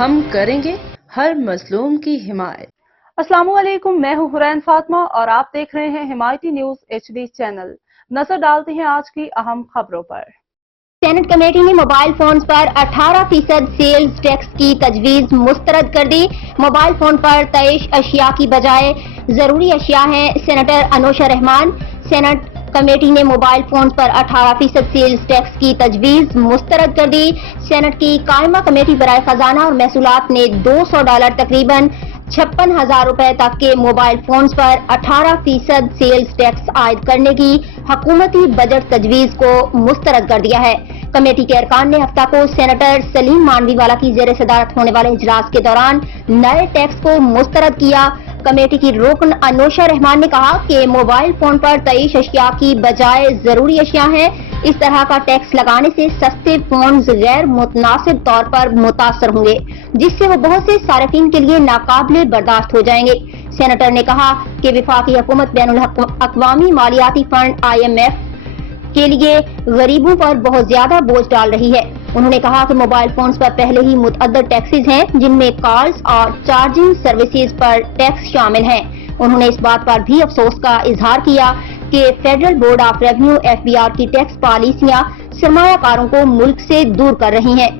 ہم کریں گے ہر مظلوم کی حمایت۔ السلام علیکم، میں ہوں حرین فاطمہ اور آپ دیکھ رہے ہیں حمایتی نیوز HD چینل۔ نظر ڈالتے ہیں آج کی اہم خبروں پر۔ سینٹ کمیٹی نے موبائل فونز پر 18% سیلز ٹیکس کی تجویز مسترد کر دی۔ موبائل فون پر طیش اشیاء کی بجائے ضروری اشیاء ہیں۔ سینیٹر انوشا رحمان۔ سینٹ کمیٹی نے موبائل فونز پر 18% سیلز ٹیکس کی تجویز مسترد کر دی۔ سینٹ کی قائمہ کمیٹی برائے خزانہ اور محصولات نے $200 تقریباً 56,000 روپے تک کے موبائل فونز پر 18% سیلز ٹیکس عائد کرنے کی حکومتی بجٹ تجویز کو مسترد کر دیا ہے۔ کمیٹی کے ارکان نے ہفتہ کو سینیٹر سلیم مانوی والا کی زیر صدارت ہونے والے اجلاس کے دوران نئے ٹیکس کو مسترد کیا۔ کمیٹی کی رکن انوشا رحمان نے کہا کہ موبائل فون پر طیش اشیاء کی بجائے ضروری اشیاء ہیں۔ اس طرح کا ٹیکس لگانے سے سستے فونز غیر متناسب طور پر متاثر ہوں گے، جس سے وہ بہت سے صارفین کے لیے ناقابل برداشت ہو جائیں گے۔ سینیٹر نے کہا کہ وفاقی حکومت بین الاقوامی مالیاتی فنڈ IMF کے لیے غریبوں پر بہت زیادہ بوجھ ڈال رہی ہے۔ انہوں نے کہا کہ موبائل فونز پر پہلے ہی متعدد ٹیکسز ہیں، جن میں کالز اور چارجنگ سروسز پر ٹیکس شامل ہیں۔ انہوں نے اس بات پر بھی افسوس کا اظہار کیا کہ federal board of revenue FBR کی ٹیکس پالیسیاں سرمایہ کاروں کو ملک سے دور کر رہی ہیں۔